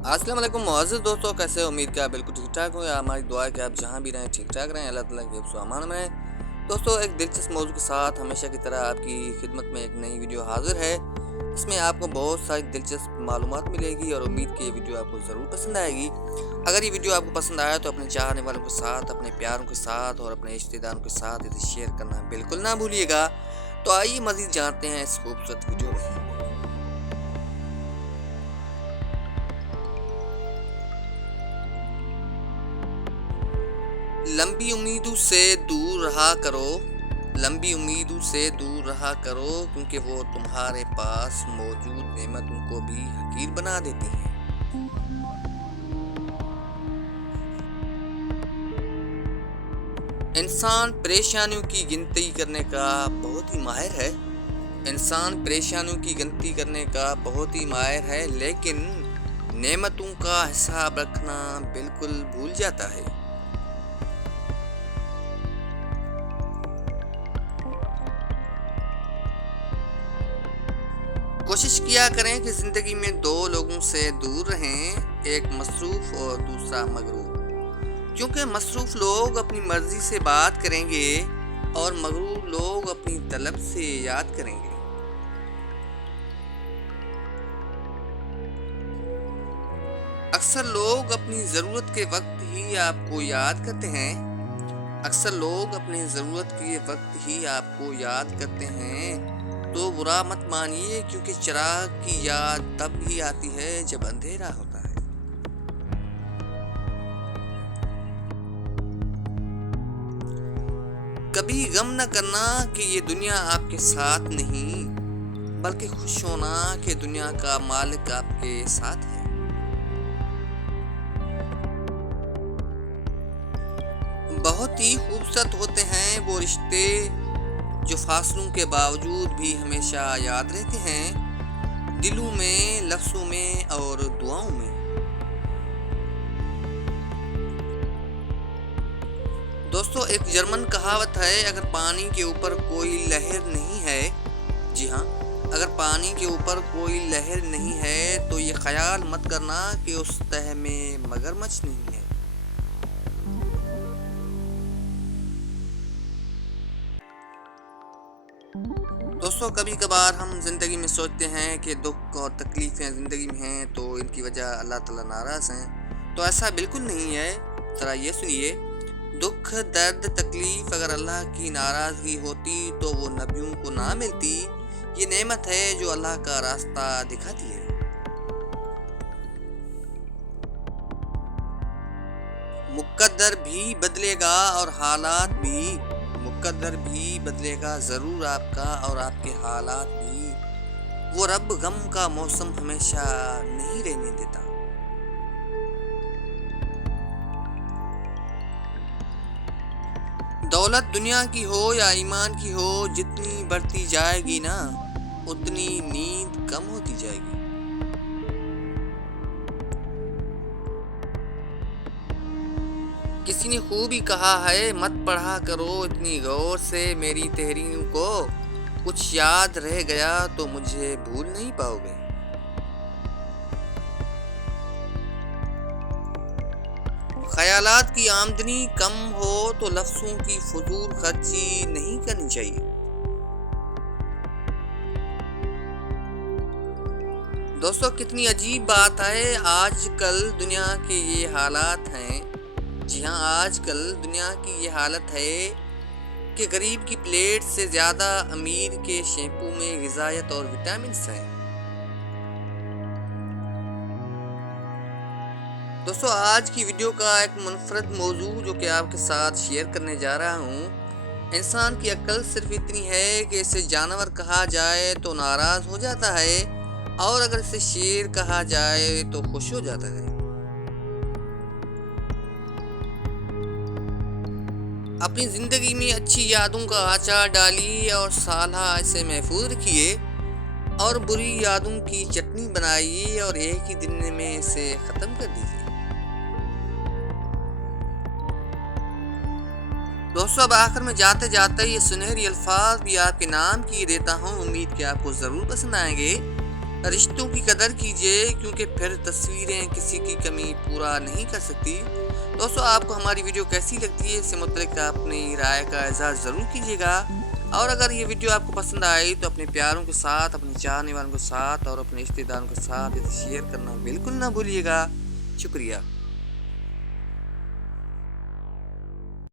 السلام علیکم معزز دوستوں، کیسے ہو؟ امید کیا بالکل ٹھیک ٹھاک ہوں، یا ہماری دعا ہے کہ آپ جہاں بھی رہیں ٹھیک ٹھاک رہیں، اللہ تعالیٰ کے حفظ و امان میں رہیں۔ دوستوں، ایک دلچسپ موضوع کے ساتھ ہمیشہ کی طرح آپ کی خدمت میں ایک نئی ویڈیو حاضر ہے۔ اس میں آپ کو بہت ساری دلچسپ معلومات ملے گی اور امید کہ یہ ویڈیو آپ کو ضرور پسند آئے گی۔ اگر یہ ویڈیو آپ کو پسند آیا تو اپنے چاہنے والوں کے ساتھ، اپنے پیاروں کے ساتھ اور اپنے رشتہ داروں کے ساتھ اسے شیئر کرنا بالکل نہ بھولیے گا۔ تو آئیے مزید جانتے ہیں اس خوبصورت ویڈیو میں۔ لمبی امیدوں سے دور رہا کرو، لمبی امیدوں سے دور رہا کرو، کیونکہ وہ تمہارے پاس موجود نعمتوں کو بھی حقیر بنا دیتی ہیں۔ انسان پریشانیوں کی گنتی کرنے کا بہت ہی ماہر ہے، انسان پریشانیوں کی گنتی کرنے کا بہت ہی ماہر ہے، لیکن نعمتوں کا حساب رکھنا بالکل بھول جاتا ہے۔ کوشش کیا کریں کہ زندگی میں دو لوگوں سے دور رہیں، ایک مصروف اور دوسرا مغرور، کیونکہ مصروف لوگ اپنی مرضی سے بات کریں گے اور مغرور لوگ اپنی طلب سے یاد کریں گے۔ اکثر لوگ اپنی ضرورت کے وقت ہی آپ کو یاد کرتے ہیں، اکثر لوگ اپنی ضرورت کے وقت ہی آپ کو یاد کرتے ہیں، تو برا مت مانیے، کیونکہ چراغ کی یاد تب ہی آتی ہے جب اندھیرا ہوتا ہے۔ کبھی غم نہ کرنا کہ یہ دنیا آپ کے ساتھ نہیں، بلکہ خوش ہونا کہ دنیا کا مالک آپ کے ساتھ ہے۔ بہت ہی خوبصورت ہوتے ہیں وہ رشتے جو فاصلوں کے باوجود بھی ہمیشہ یاد رہتے ہیں، دلوں میں، لفظوں میں اور دعاؤں میں۔ دوستو، ایک جرمن کہاوت ہے، اگر پانی کے اوپر کوئی لہر نہیں ہے، جی ہاں، اگر پانی کے اوپر کوئی لہر نہیں ہے تو یہ خیال مت کرنا کہ اس تہہ میں مگرمچھ نہیں ہے۔ دوستو، کبھی کبھار ہم زندگی میں سوچتے ہیں کہ دکھ اور تکلیفیں زندگی میں ہیں تو ان کی وجہ اللہ تعالیٰ ناراض ہیں، تو ایسا بالکل نہیں ہے۔ ذرا یہ سنیے، دکھ، درد، تکلیف اگر اللہ کی ناراضگی ہوتی تو وہ نبیوں کو نہ ملتی۔ یہ نعمت ہے جو اللہ کا راستہ دکھاتی ہے۔ مقدر بھی بدلے گا اور حالات بھی، مقدر بھی بدلے گا ضرور آپ کا اور آپ کے حالات بھی، وہ رب غم کا موسم ہمیشہ نہیں رہنے دیتا۔ دولت دنیا کی ہو یا ایمان کی ہو، جتنی بڑھتی جائے گی نا، اتنی نیند کم ہوتی جائے گی۔ کسی نے خوب ہی کہا ہے، مت پڑھا کرو اتنی غور سے میری تحریروں کو، کچھ یاد رہ گیا تو مجھے بھول نہیں پاؤ گے۔ خیالات کی آمدنی کم ہو تو لفظوں کی فضول خرچی نہیں کرنی چاہیے۔ دوستو، کتنی عجیب بات ہے، آج کل دنیا کے یہ حالات ہیں، جی ہاں، آج کل دنیا کی یہ حالت ہے کہ غریب کی پلیٹ سے زیادہ امیر کے شیمپو میں غذائیت اور وٹامنس ہیں۔ دوستو، آج کی ویڈیو کا ایک منفرد موضوع جو کہ آپ کے ساتھ شیئر کرنے جا رہا ہوں، انسان کی عقل صرف اتنی ہے کہ اسے جانور کہا جائے تو ناراض ہو جاتا ہے، اور اگر اسے شیر کہا جائے تو خوش ہو جاتا ہے۔ اپنی زندگی میں اچھی یادوں کا آچار ڈالیے اور سالہ اسے محفوظ رکھیے، اور بری یادوں کی چٹنی بنائیے اور ایک ہی دن میں اسے ختم کر دیجیے۔ دوستو، اب آخر میں جاتے جاتے یہ سنہری الفاظ بھی آپ کے نام کیے دیتا ہوں، امید کہ آپ کو ضرور پسند آئیں گے۔ رشتوں کی قدر کیجیے کیونکہ پھر تصویریں کسی کی کمی پورا نہیں کر سکتی۔ دوستو آپ کو ہماری ویڈیو کیسی لگتی ہے اس سے متعلق اپنی رائے کا اظہار ضرور کیجیے گا، اور اگر یہ ویڈیو آپ کو پسند آئی تو اپنے پیاروں کے ساتھ، اپنے چاہنے والوں کے ساتھ اور اپنے رشتہ داروں کے ساتھ اسے شیئر کرنا بالکل نہ بھولیے گا۔ شکریہ۔